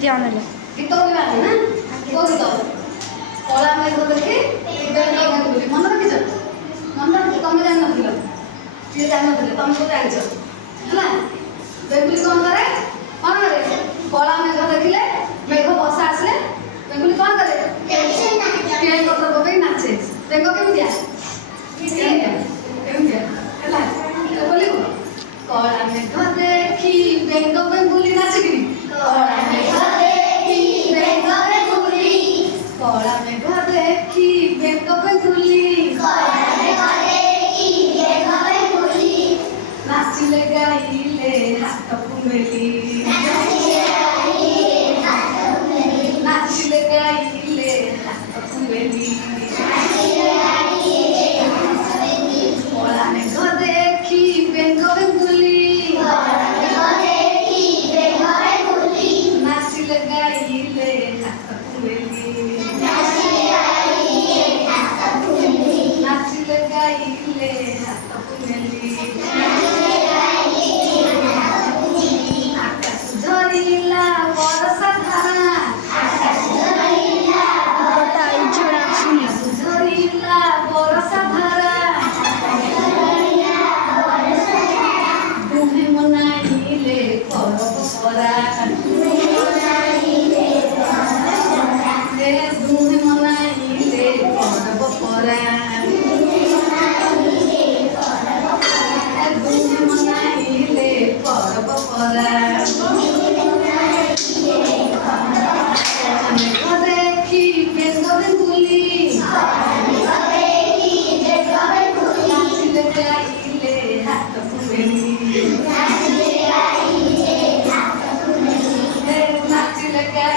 গীতি অনেলে গীত বলবে আগে না কোন গীত কলা মেঘ দেখি বেঙ্গল বেঙ্গুলি মনে রাখিছ মনে রাখি তুমি জানিনଥିଲ କିଏ ଜାଣିନଥିଲେ ତମେ ସବୁ ଜାଣିଛ ହେଲା ବେଙ୍ଗୁଲି କ'ଣ କରେ କଳା ମେଘ ଦେଖିଲେ ମେଘ ବର୍ଷା ଆସିଲେ ବେଙ୍ଗୁଲି କ'ଣ କରେ କେଳି ପତ୍ର ପକେଇ ନାଚେ ବେଙ୍ଗ କେମିତିଆ କେମିତିଆ ହେଲା ବୋଲିବୁ କଳା ମେଘ ଦେଖି ବେଙ୍ଗ ବେଙ୍ଗୁଲି ନାଚିକିରି କଳା ମେଘ ଦେଖି ବେଙ୍ଗ ବେଙ୍ଗୁଲି କଳା ମେଘ ଦେଖି ବେଙ୍ଗ ବେଙ୍ଗୁଲି नाचिले गाइले हात कुमेली नाचिले गाइले हात कुमेली कला मेघ देखी बेंग बेंगुली नाचिले गाइले हात कुमेली नाचिले गाइले हात कुमेली झरिला बरसा धारा झरिला बरसा धारा दुहे मनाइले परब परा दुहे मनाइले परब परा दुहे मनाइले परब परा देखी बेंग बेंगुली नाचिले गाइले हात कुमेली